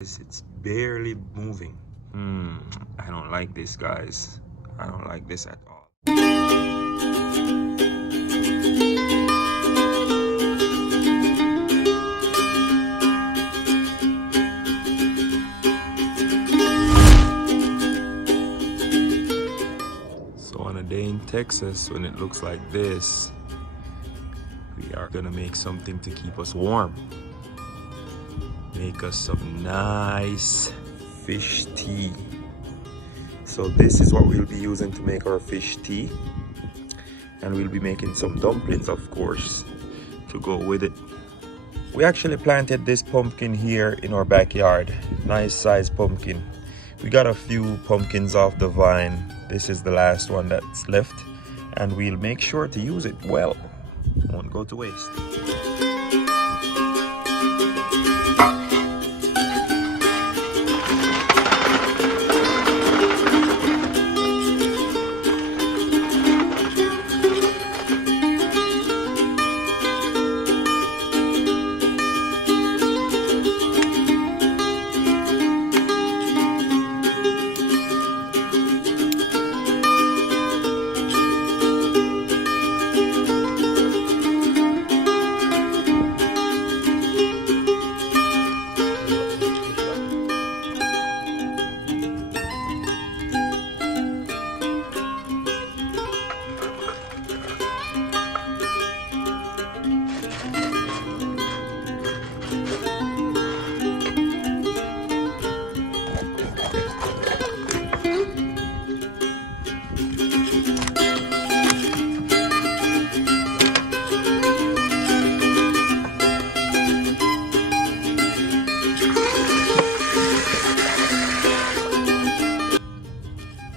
It's barely moving. I don't like this, guys. I don't like this at all. So on a day in Texas, when it looks like this, we are gonna make something to keep us warm. Make us some nice fish tea. So this is what we'll be using to make our fish tea. And we'll be making some dumplings, of course, to go with it. We actually planted this pumpkin here in our backyard. Nice sized pumpkin. We got a few pumpkins off the vine. This is the last one that's left. And we'll make sure to use it well. Won't go to waste.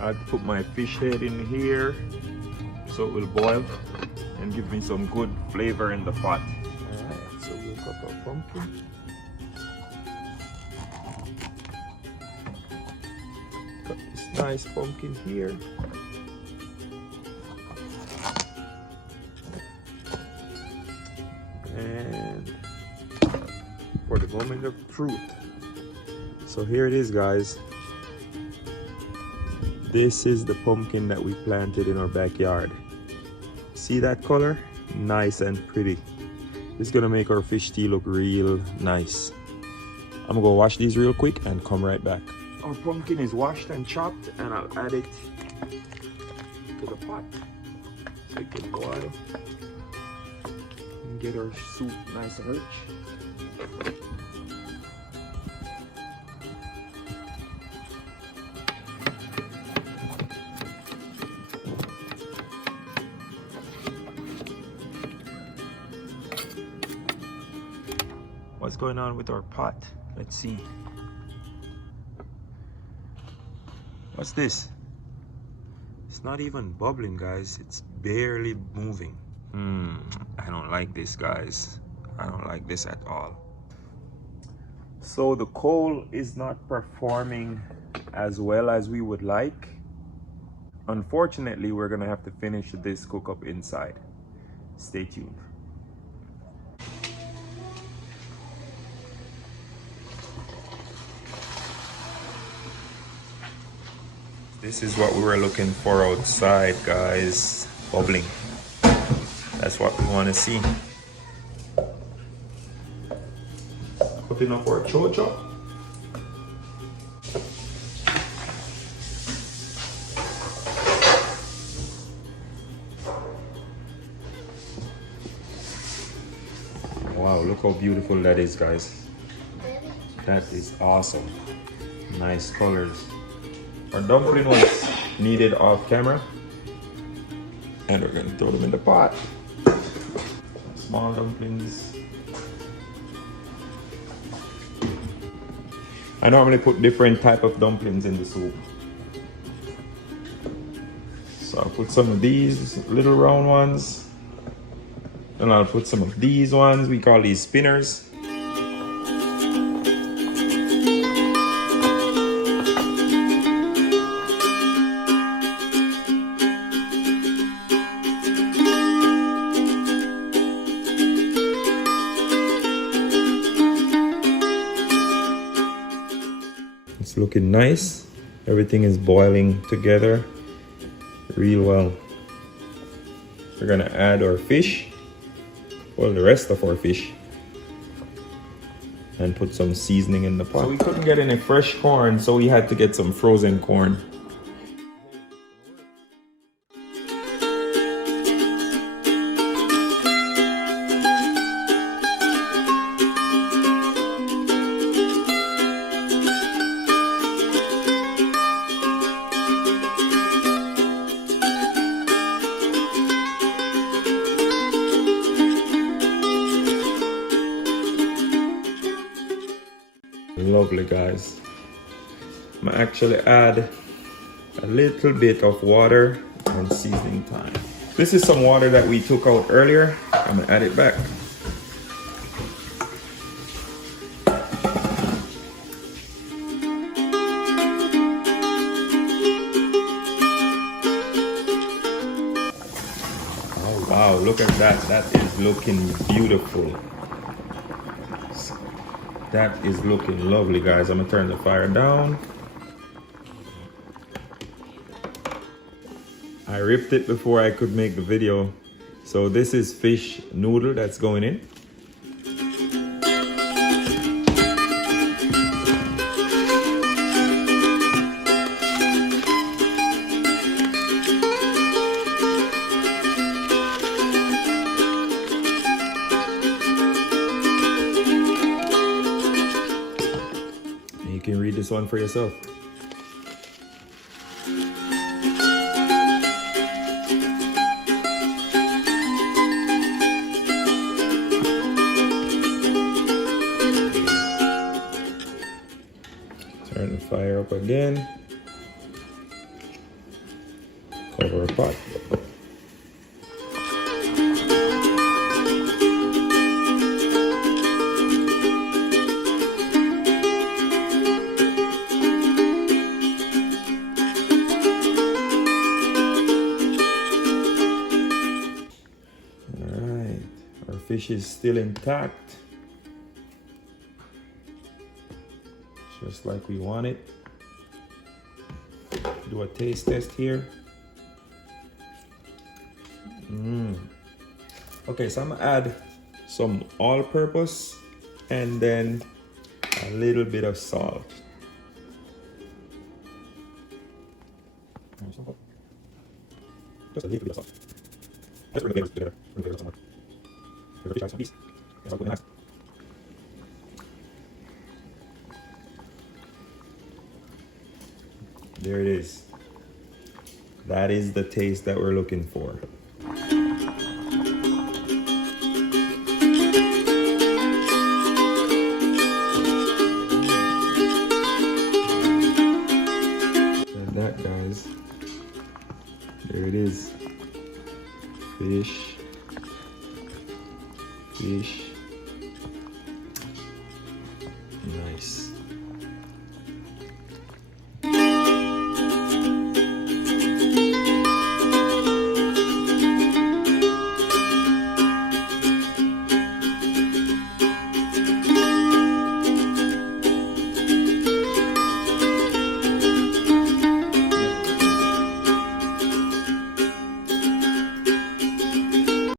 I put my fish head in here so it will boil and give me some good flavor in the pot. Alright, so we'll cut our pumpkin. Cut this nice pumpkin here. And for the moment of truth. So here it is, guys. This is the pumpkin that we planted in our backyard. See that color? Nice and pretty. This is gonna make our fish tea look real nice. I'm gonna go wash these real quick and come right back. Our pumpkin is washed and chopped, and I'll add it to the pot so it can boil and get our soup nice and rich. What's going on with our pot? Let's see. What's this? It's not even bubbling, guys. It's barely moving. I don't like this, guys. I don't like this at all. So the coal is not performing as well as we would like. Unfortunately, we're gonna have to finish this cook up inside. Stay tuned. This is what we were looking for outside, guys. Bubbling. That's what we want to see. Putting up our chocho. Wow, look how beautiful that is, guys. That is awesome. Nice colors. Our dumpling was needed off camera, and we're gonna throw them in the pot. Small dumplings. I normally put different type of dumplings in the soup. So I'll put some of these little round ones, and I'll put some of these ones. We call these spinners. It's looking nice. Everything is boiling together real well. We're gonna add our fish, well, the rest of our fish, and put some seasoning in the pot. So we couldn't get any fresh corn, so we had to get some frozen corn. Lovely, guys. I'm gonna actually add a little bit of water and seasoning thyme. This is some water that we took out earlier. I'm gonna add it back. Oh wow, look at that. That is looking beautiful. That is looking lovely, guys. I'm gonna turn the fire down. I ripped it before I could make the video. So this is fish noodle that's going in. You can read this one for yourself. Turn the fire up again. Cover a pot. Fish is still intact, just like we want it. Do a taste test here. Okay, so I'm gonna add some all-purpose and then a little bit of salt. Just a little bit of salt. Just bring the flavors together. Bring the flavors somewhere. There it is. That is the taste that we're looking for.